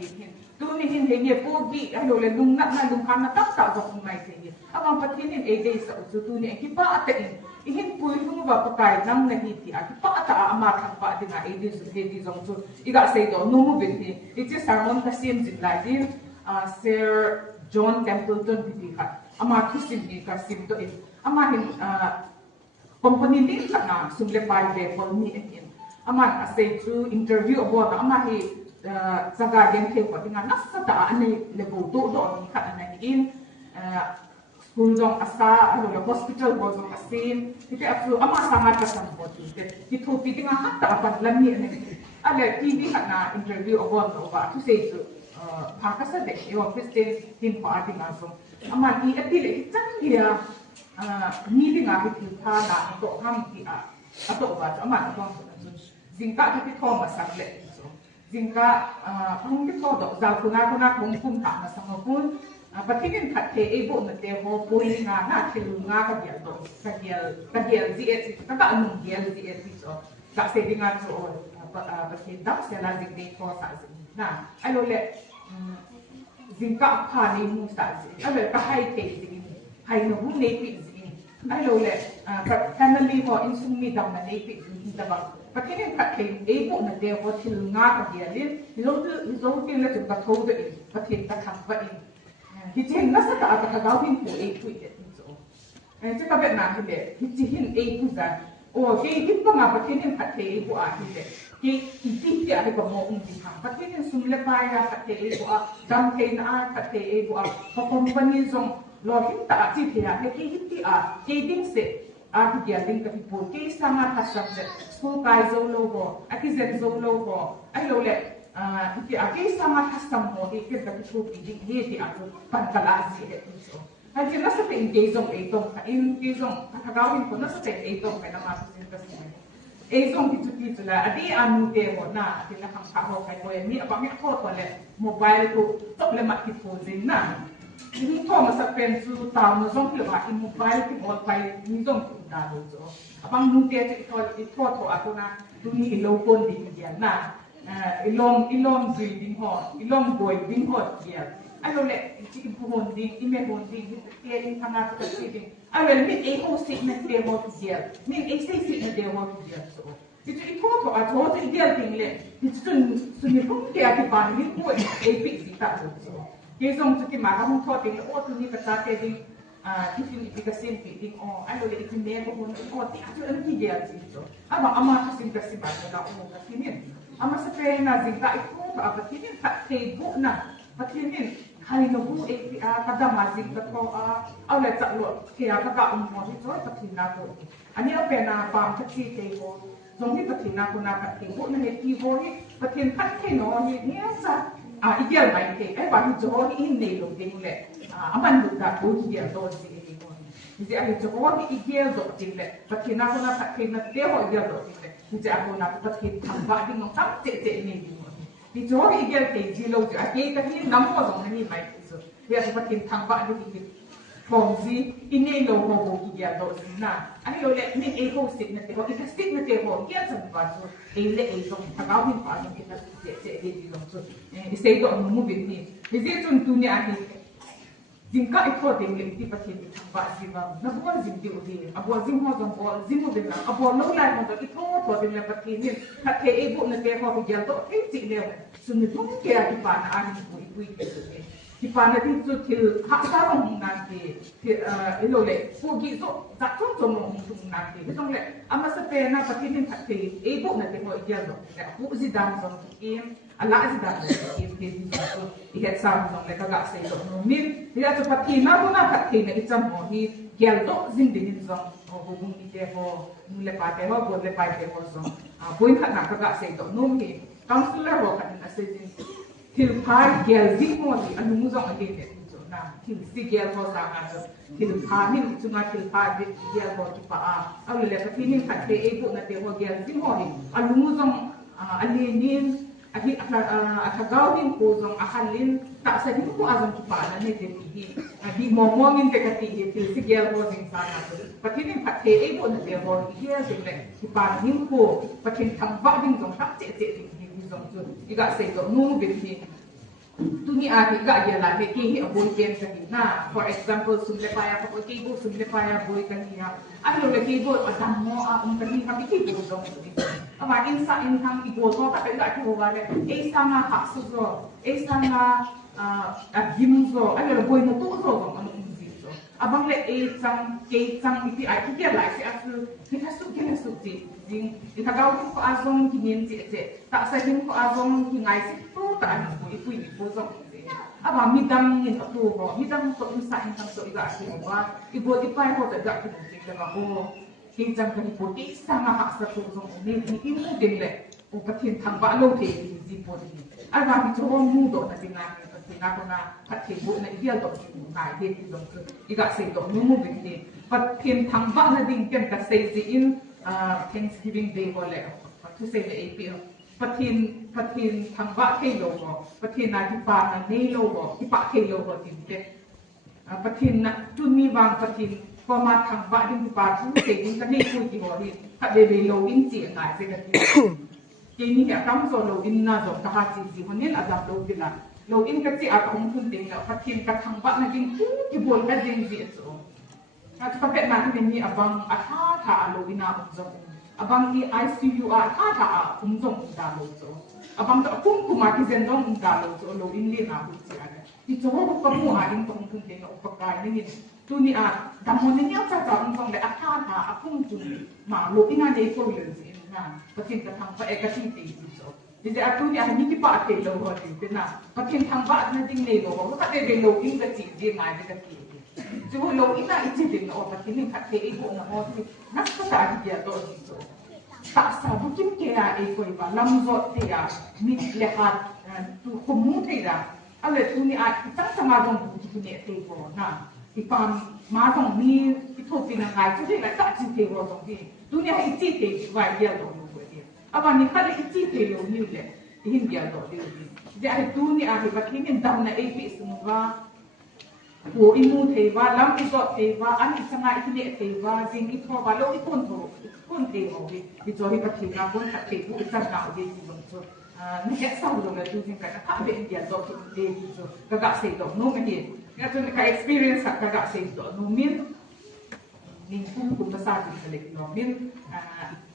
patinin tu ni hin henge pogi alo le lungna na lungkana tak tak zo mai se ama patinin e dei sa tu ni ki pa atain ihin pui hung ba pakai nang na hi ti a ki pa ata ama thang pa dinga e dei su he di zong chu iga sei do no mu bin ni it is sermon ka sim jin lai din Sir John Templeton di ka ama kisim ni ka sim to in ama hin company din ka na sumle pai de pol ni in ama asay chu interview about ama hi saga gen ke ko dinga nasa ta ani level do do ni ka na in school jong asa alo la hospital bo jong asin ite afu ama sangat ka sambo ti thu pi dinga hatta apan lami ani ale TV ka na interview about do ba tu say chu phakasa de yo christian tin pa dinga so ama i apile chang dia ni dinga hi thi tha na to ham ti a ato ba ama to Zingka kita thong masak le, zingka kung kita do zal kuna kung tak masang pun, patingin kate ibu nete ho pui nga thilu nga kagial ziet kaka anong gial ziet so, tak sedih nga so patindak sila zingde ko sa na, alo le zingka pani mo sa alo kahay te zingin, hay no hu nepi zingin, alo le family ho insumi dam na nepi zingin tabang. Patingin katin ibu na dia ho til nga ka dia lin zo ti la tu ka tho de patin ka kham ba in hi chen na sa ta ka ga hin ko e tu de so che ka bet na hi de hi chi hin e tu za o ke hi pa nga patinin kate ibu a hi de ki ti ti a ko mo ti ha patinin sum le pa ya kate ibu a dam ke na a kate ibu a ko company zong lo hin ta chi ti ha ki hi ti a ke ding se aku dia ding ka pipo ke sanga ka subject school kai zo lo ho aki zen zo lo ho ai lo le ti aki sanga ka sam ho ke ka pipo pi di he ti aku pan kala si he so ha ji na sa te ke zong e tong ka in ke zong ka ga win ko na sa te e tong ka na ma sin ka si e zong ti tu la adi anu te ho na ti la kham ka ho kai ko ni aba mi ko ko le mobile ko tok le ma ki fo zin na ni to ma sa pen su ta ma zong le ba in mobile ki all pai ni zong da lo zo abang nu te ti to ako na duni ilo kon di dia na ilom zui ding ho ilom boy ding ho dia alo le ti bu hon ding ime hon ding ti in thanga ka ti ding alo le mi e ho si me te ho dia mi e se si me te ho dia so ti to a to ti dia ding le ti su ni pu te a ti ba ni ko e pi si ta so ke zong ti ma ka hon to ding o tu ni ka ta te ding tifin ipikasin piting o ano le itinme ko kun o ti ato ang higya dito ama kasin kasi ba na o kasinin ama sa pena zingka ito ka patinin bu na patinin halino bu e kadama zingka ko awle taklo kaya kaka mo ito patina ko ani apena pam kasi te ko zonghi patina ko na bu na ne ho ni patin no ni sa ideal mai te ba ni jo ni in ne lo ding le aman lu da ko dia do si ni ko ni ai jo ko ni ideal do ding le patina ko na patin na te ho ideal do ding le ni ja ko na patin tham ba ding no tam te ni ni jo ni ideal te ji lo ja ke ka ni nam ko zo ni mai so ya ko patin tham ba ding phong gì in này lâu hồ hồ kia đó na anh lâu lệ mình ấy hồ xịt nè hồ cái xịt nè hồ kia chẳng phải rồi ấy lệ ấy trong thằng áo hình phải trong cái sẽ đi trong rồi cái xây đó nó mua bên này cái gì trong tu nhà thì dinh cái ít thôi thì mình đi bắt hiện thằng bạn gì vào nó cũng là dinh điều gì à bộ dinh hoa trong bộ dinh một bên là à bộ lâu lại một cái ít thôi thì mình bắt hiện thật thế ấy bộ nè cái hồ kia đó thấy chị liệu xuân nó không kia thì bạn ăn bụi thì bạn ấy thì til hạ sa rong nanti thì ilo le fugi so za chung chung chung nanti cái trong lệ ama sa pe na patin tin thak thì e bộ na te mo idia do le bu zi dam zong im ala zi dam im ke zi so I het sam zong le ka ga sei do no min thì a patin na bu na thak thì na I cham mo hi gel do zin din zong ho bung ni te ho le pa te ho bo le pa te ho zong point khat na ka ga sei do no mi counselor ho khat na sei zin til phai gel zing mo ni anu mu zong age te so na til si gel ho sa a so til pha min chunga til pha de gel ho ki pa a le ka ti nin khat te e bu na te ho gel zing ho ni anu mu zong ali nin ahi aka gaw din ko zong ahalin ta sa din ko azong ki pa na ne te hi di mo ngin te ka ti til si gel ho zing sa na so pati nin khat te e bu na te ho gel zing le ki pa nin ko pati thang ba ding zong tak te te zong so iga sei to nu bin ni dunia tiga dia lah neki aboy pen kanina for example sumle paya ko kibo sumle paya boy kanina ay lo leki bo adam mo kani kami kibo dong ama insa inhang ibo to ka ka ki wale e sama haksu zo e sama gimzo ay lo boy mo to zo ano zo abang le e sang ke sang iti ay ki la si asu kita su ti ding itagaw ko azong kinin ti ete ta sa din ko azong hingai si to ta ano ko ipui po zo aba midang in atuho midang to insa in tang to iga si ba ibo di pai ho ta ga ki ti ka ho ki jang ka ni po ti sa nga ha sa to zo ni in mo din le o pathin thang ba lo te di po ni aba ki to mu do na tinga na ko na pathin bu na ideal to ki ngai de ti zo iga se to nu mu bin ni pathin thang ba na ding ken ka se ji in Thanksgiving Day ho le to say le AP pathin thang ba thei lo ho pathin na ti pa na nei lo ho ti pa thei lo ho ti te pathin na tu mi wang pathin ko ma thang ba din ti pa tu te din ka nei ku ti ho hi ka be lo in chi ngai se ka ti ke ni ya kam so lo in na zo ka ha chi ji ho nen adam lo ti la lo in ka chi a kong thun ding la pathin ka thang ba na ding ki bol ka ding ji so ka pa pe na ni abang a tha lo ina zo abang i ICU a umzong dalo so abang ta kum kuma ki zendong dalo so lo in li na bu ti ana ti to ho ko mu a in tong tun te no pa ka ni tu ni a damon ni ya ta umzong le a kum tu ma lo ina de ko le ji na pa tin ka thang pa e ka ti ti so di de atu ni a ni ki pa te lo ho ti na pa tin thang ba na ding ne lo ho ka de lo in ka ti ji ngai de ka ti ju lo ina iti din o patinin kate ego na mo na sa dia to so ta sa bukin ke a ego iba lamzo te a mi lehat tu komu te da ale tu ni a ta sa ma dong bu ni te go na ipam ma dong ni ito pina ngai tu te la ta chi te go dong ki tu ni a iti te va dia do no go dia aba ni kale iti te lo ni le hin dia do dia dia tu ni a ba kinin dam na ap semua wo imu theiwa lam iso theiwa ani sanga ikile theiwa jing i tho ba lo i kon tho kon the ho bi jo hi pa thina kon khat the bu sa na o de ji long so ni ke sa lo la du jing ka ka be india do ki de ji so ka ga se do no me ni ya to ka experience ka ga se do no min ning kum kum sa ji le no min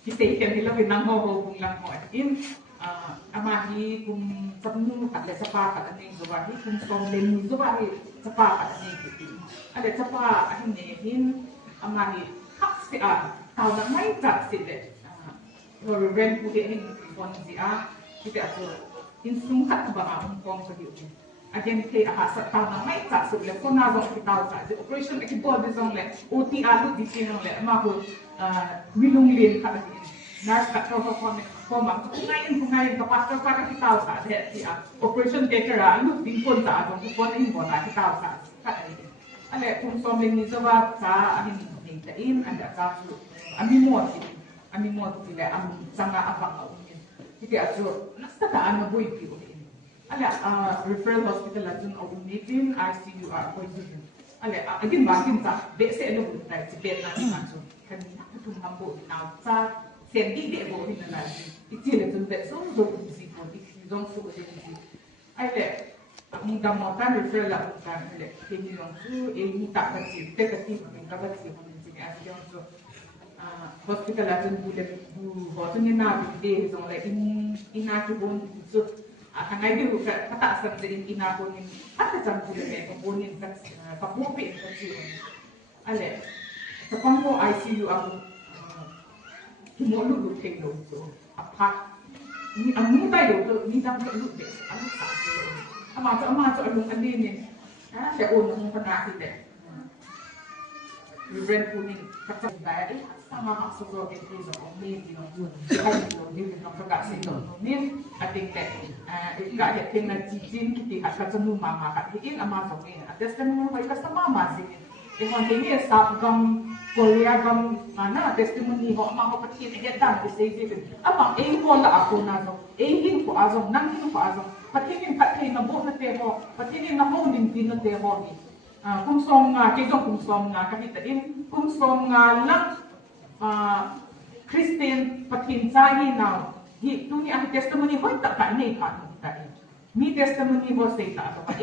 ki se ke mi lo bi nang ho ho bung lang ho in amahi kum sabnu kat le sapa kat ani zo ba hi kum som le ni zo ba hi sapa kat ani ki ada sapa ahin ne hin amahi hak si a tau na mai tak si le ro ren pu de hin kon si a kita aso in sum kat ba a kong so hi again ke a sa tau na mai tak so le ko na zo ki tau sa operation ki bo de zong le ot a lu di sin le ma ko milung len kat nurse kat ko ko ma kungain ka pastor pa ka taw sa de ti operation theater lu din kon sa do ko in bo na taw sa ka ale kung som le ni zawa sa ahin ni ta in anda ka su ami mo ti le am sanga abang ti aso nasta ta ano boy pi o ale referral hospital atun o meeting ICU ko din ale again bakin ta de se no ta ti be na ni so kan tu mambo na sa sendi de bo hin na iti le tun be so zo si ko di zong fu de ni ai le mung dam mo tan refer la kan le ke ni long su e ni ta ka si te ka ti min ka ba si ho ni ni as yong so hospital atun bu le bu ho tun ni na bi de zong le ina ki bon so hangai di ka ta sa de ina ko ni ata jam bu le ko bon ni ka bu pe ka si ale sa pang ko ICU ako mo lu lu thing lo so apart ni amu tai lo ni dang lu de amu sa so ama so lu ani ni se on mo pa na ti de ren pu ni ka ta ba de sama ha so go ke ni so ni ni no kai lo ni no ka se no ni I think that ga de thing na ji jin ki ti ha ka so nu ma ka ti in ama so ni just mo ka sa ma si ni mo ni sa gam Korea gam mana testimony ho ma ko pati ni dan di sei ji apa e ko la ako na so e hin ko azong nang hin ko azong pati ni pati na bo na te ho pati ni na ho din tin na te ho ni kum som nga ke jong kum som nga ka hita in kum som nga lang Christian patin sa hi na hi tu ni ang testimony ho ta ka nei ka ni ta Mi testimony Jose ta to